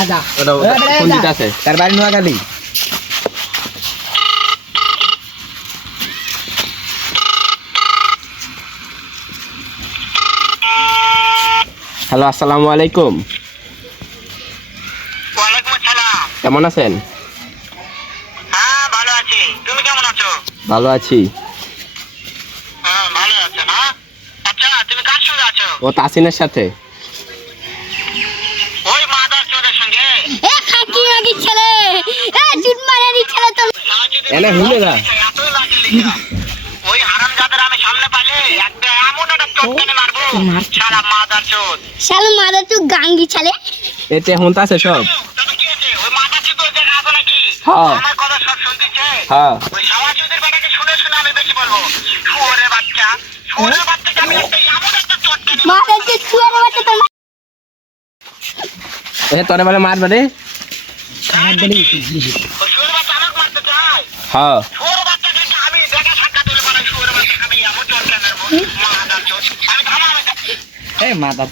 আজা কোন দিকে আছে? তার বাড়ি নোয়াখালী। হ্যালো, আসসালামু আলাইকুম। ওয়ালাইকুম আসসালাম। কেমন আছেন? হ্যাঁ ভালো আছি, তুমি কেমন আছো? ভালো আছি। হ্যাঁ ভালো আছো না? আচ্ছা তুমি কার সঙ্গে আছো? ও তাসিনের সাথে। ওই মাদার চোরের সঙ্গে? এ খাকি মাগি ছেলে, এ জুট মারানি ছেলে তো। এনে হুলে না। এতই লাগে লিখা। ওই হারামজাদার আমি সামনে পাইলে একটা এমন একটা চটকানে মারবো, শালা মাদার চোর। শালা মারা তুই গাঙ্গি ছেলে। এতে হুনতা আছে সব। তবে কি হয়েছে? ওই মাদার চোর ওই জায়গায় আছে নাকি? হ্যাঁ। আমার কথা সব শুনতেছে? হ্যাঁ। ওই সমাজদের বেটাকে শুনে শুনে আমি বেশি বলবো। শুয়োরের বাচ্চা, শুয়োরের বাচ্চাকে আমি একটা এমন একটা চটকানে মারা তুই শুয়ার বাচ্চা তোর। এ তোরে বলে মারবে রে। ওই শুয়োরের বাচ্চা আমাকে মারতে চায়। হ্যাঁ। শুয়োরের বাচ্চাকে আমি দেখা সাক্ষাৎ হলে বলে শুয়োরের বাচ্চাকে আমি এমন চটকানে মারবো, মাদার চোর। আমি থামা এই মাদার